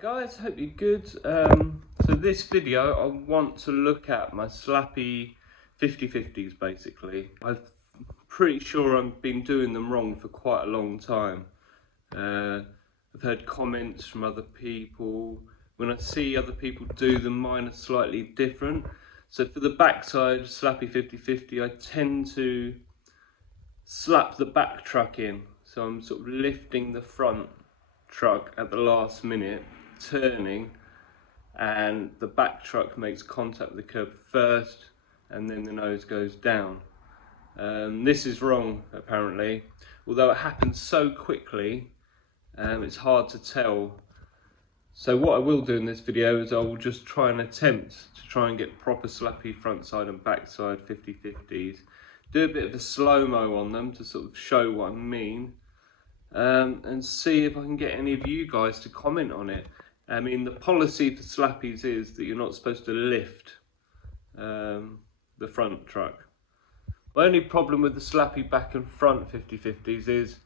Guys, hope you're good. So this video I want to look at my Slappy 5050s basically. I'm pretty sure I've been doing them wrong for quite a long time. I've heard comments from other people. When I see other people do them, mine are slightly different. So for the backside Slappy 5050, I tend to slap the back truck in. So I'm sort of lifting the front truck at the last minute, turning, and the back truck makes contact with the curb first and then the nose goes down. This is wrong apparently, although it happens so quickly, it's hard to tell. So what I will do in this video is I will just try and attempt to try and get proper Slappy front side and back side 5050s, do a bit of a slow-mo on them to sort of show what I mean, and see if I can get any of you guys to comment on it. I mean, the policy for Slappies is that you're not supposed to lift the front truck. My only problem with the Slappy back and front 5050s is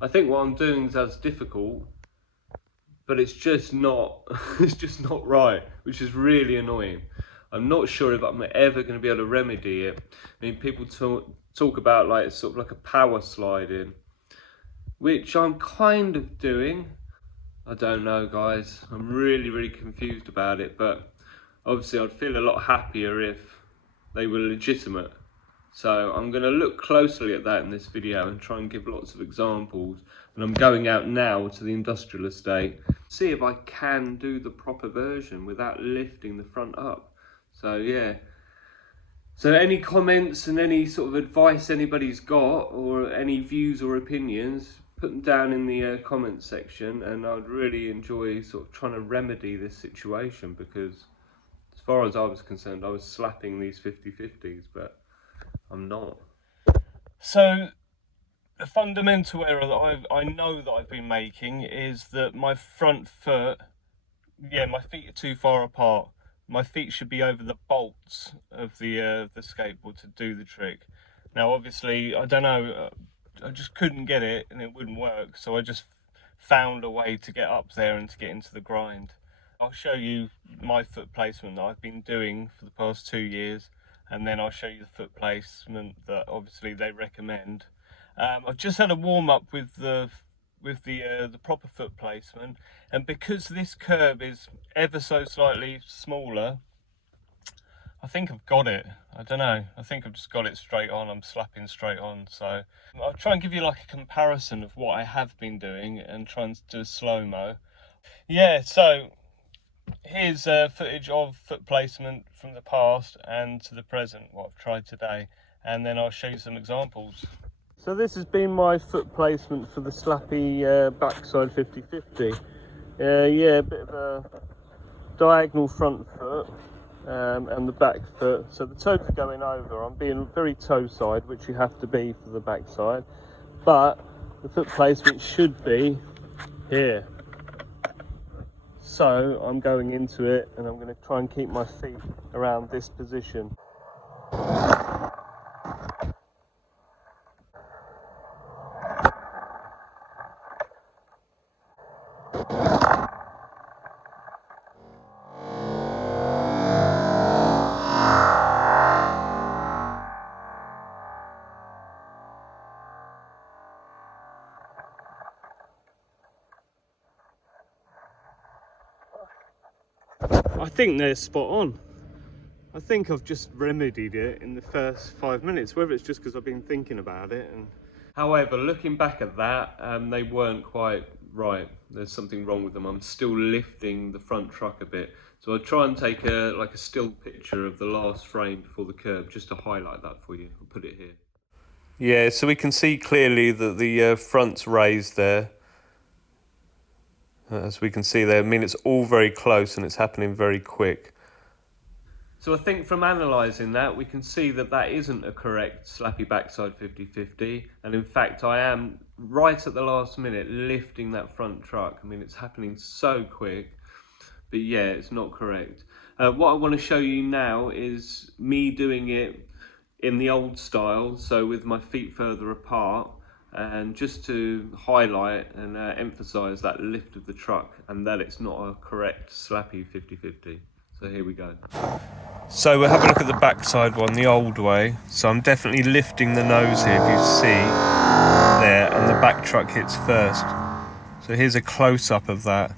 I think what I'm doing is as difficult, but it's just not it's just not right, which is really annoying. I'm not sure if I'm ever going to be able to remedy it. I mean, people talk about like sort of like a power sliding, which I'm kind of doing. I don't know, guys. I'm really confused about it, but obviously I'd feel a lot happier if they were legitimate. So I'm going to look closely at that in this video and try and give lots of examples. And I'm going out now to the industrial estate, see if I can do the proper version without lifting the front up. So yeah. So any comments and any sort of advice anybody's got, or any views or opinions, put them down in the comments section, and I'd really enjoy sort of trying to remedy this situation, because as far as I was concerned, I was slapping these 5050s, but I'm not. So the fundamental error that I know that I've been making is that my front foot, my feet are too far apart. My feet should be over the bolts of the skateboard to do the trick. Now obviously, I don't know, I just couldn't get it and it wouldn't work, so I just found a way to get up there and to get into the grind. I'll show you my foot placement that I've been doing for the past 2 years, and then I'll show you the foot placement that obviously they recommend. I've just had a warm-up with the proper foot placement, and because this curb is ever so slightly smaller, I think I've got it. I don't know, I think I've just got it straight on. I'm slapping straight on. So I'll try and give you like a comparison of what I have been doing and try and do a slow-mo. Yeah, so here's footage of foot placement from the past and to the present, what I've tried today, and then I'll show you some examples. So this has been my foot placement for the Slappy backside 5050. Yeah, a bit of a diagonal front foot and the back foot. So the toes are going over. I'm being very toe side, which you have to be for the backside, but the foot placement should be here. So I'm going into it and I'm going to try and keep my feet around this position. I think they're spot on. I think I've just remedied it in the first 5 minutes, whether it's just because I've been thinking about it. However, looking back at that, they weren't quite right. There's something wrong with them. I'm still lifting the front truck a bit. So I'll try and take a still picture of the last frame before the curb, just to highlight that for you. I'll put it here. Yeah, so we can see clearly that the front's raised there. As we can see there, I mean, it's all very close and it's happening very quick. So I think from analysing that, we can see that that isn't a correct Slappy backside 5050. And in fact, I am right at the last minute lifting that front truck. I mean, it's happening so quick, but yeah, it's not correct. What I want to show you now is me doing it in the old style, so with my feet further apart. and just to highlight and emphasize that lift of the truck and that it's not a correct Slappy 5050. So here we go. So we'll have a look at the backside one the old way. So I'm definitely lifting the nose here, if you see there, and the back truck hits first. So here's a close-up of that.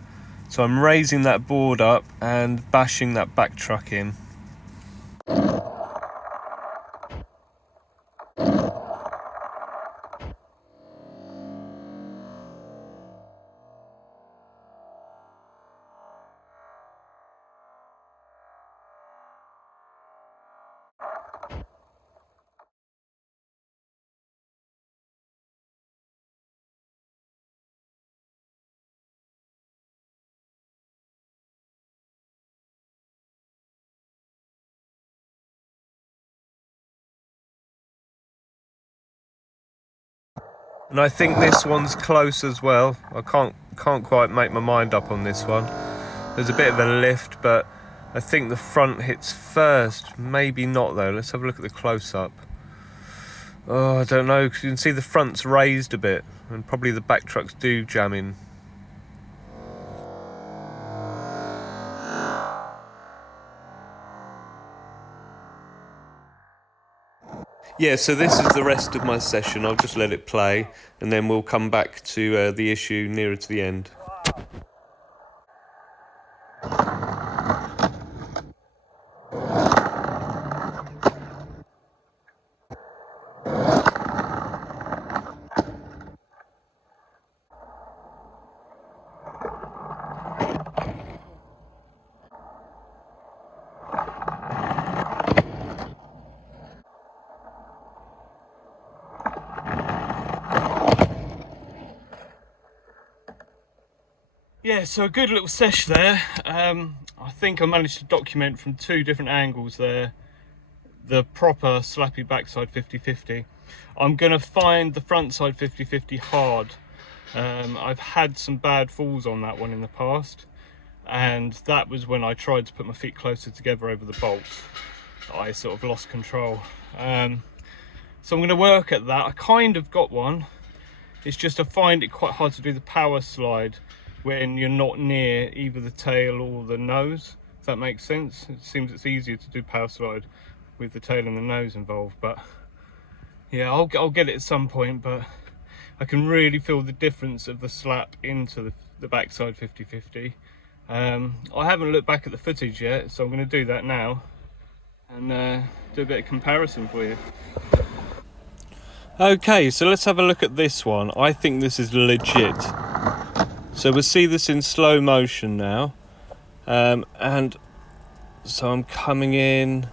So I'm raising that board up and bashing that back truck in. And I think this one's close as well. I can't quite make my mind up on this one. There's a bit of a lift, but I think the front hits first. Maybe not though. Let's have a look at the close-up. Oh, I don't know, because you can see the front's raised a bit, and probably the back trucks do jam in. Yeah, so this is the rest of my session. I'll just let it play, and then we'll come back to the issue nearer to the end. Yeah, so a good little sesh there. I think I managed to document from two different angles there the proper Slappy backside 5050. I'm going to find the front side 5050 hard. I've had some bad falls on that one in the past, and that was when I tried to put my feet closer together over the bolts. I sort of lost control. So I'm going to work at that. I kind of got one. It's just I find it quite hard to do the power slide when you're not near either the tail or the nose, if that makes sense. It seems it's easier to do power slide with the tail and the nose involved, but yeah, I'll get it at some point. But I can really feel the difference of the slap into the backside 5050. I haven't looked back at the footage yet, so I'm going to do that now and do a bit of comparison for you. Okay, so let's have a look at this one. I think this is legit. So we'll see this in slow motion now. And so I'm coming in,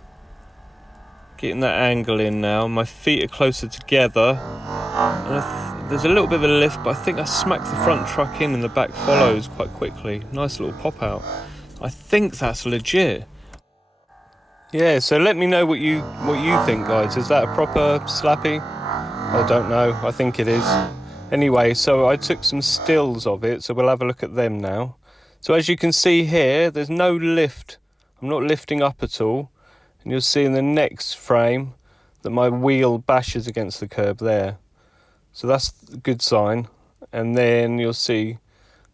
getting that angle in now. My feet are closer together. And there's a little bit of a lift, but I think I smacked the front truck in and the back follows quite quickly. Nice little pop out. I think that's legit. Yeah, so let me know what you think, guys. Is that a proper Slappy? I don't know. I think it is. Anyway, so I took some stills of it, so we'll have a look at them now. So as you can see here, there's no lift. I'm not lifting up at all. And you'll see in the next frame that my wheel bashes against the curb there. So that's a good sign. And then you'll see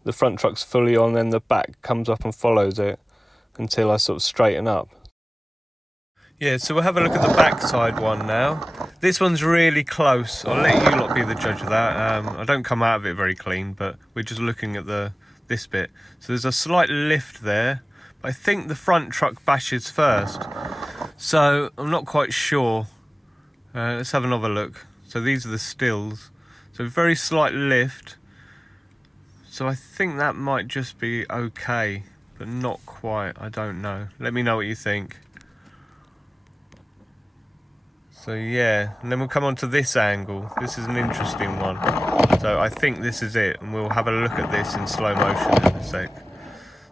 the front truck's fully on, and the back comes up and follows it until I sort of straighten up. Yeah, so we'll have a look at the backside one now. This one's really close. I'll let you lot be the judge of that. I don't come out of it very clean, but we're just looking at this bit. So there's a slight lift there, but I think the front truck bashes first. So I'm not quite sure. Let's have another look. So these are the stills. So very slight lift. So I think that might just be okay, but not quite. I don't know. Let me know what you think. So yeah, and then we'll come on to this angle. This is an interesting one. So I think this is it, and we'll have a look at this in slow motion in a sec.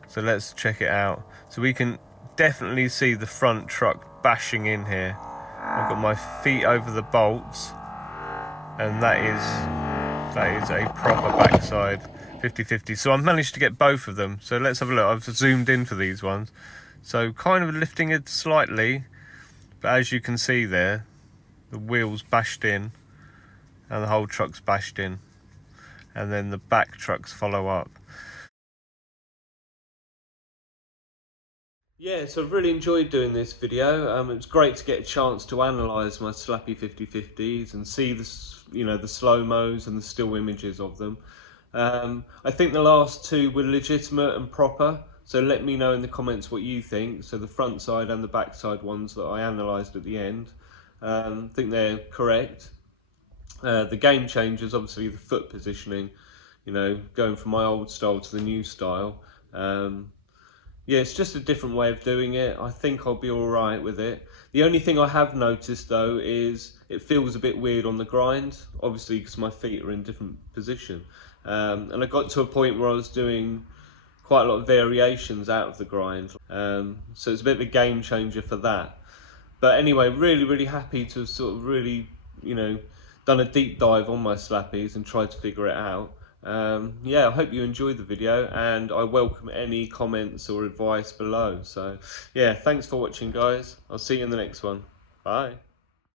So let's check it out. So we can definitely see the front truck bashing in here. I've got my feet over the bolts, and that is a proper backside 5050. So I've managed to get both of them. So let's have a look. I've zoomed in for these ones. So kind of lifting it slightly, but as you can see there, the wheels bashed in, and the whole truck's bashed in, and then the back trucks follow up. Yeah, so I've really enjoyed doing this video. It was great to get a chance to analyse my Slappy 5050s and see the, the slow-mos and the still images of them. I think the last two were legitimate and proper, so let me know in the comments what you think. So the front side and the back side ones that I analysed at the end, I think they're correct. The game changers, obviously the foot positioning, going from my old style to the new style. Yeah, it's just a different way of doing it. I think I'll be all right with it. The only thing I have noticed though is it feels a bit weird on the grind, obviously because my feet are in different position. And I got to a point where I was doing quite a lot of variations out of the grind. So it's a bit of a game changer for that. But anyway, really happy to have sort of really, done a deep dive on my slappies and tried to figure it out. Yeah, I hope you enjoyed the video, and I welcome any comments or advice below. So yeah, thanks for watching guys. I'll see you in the next one. Bye.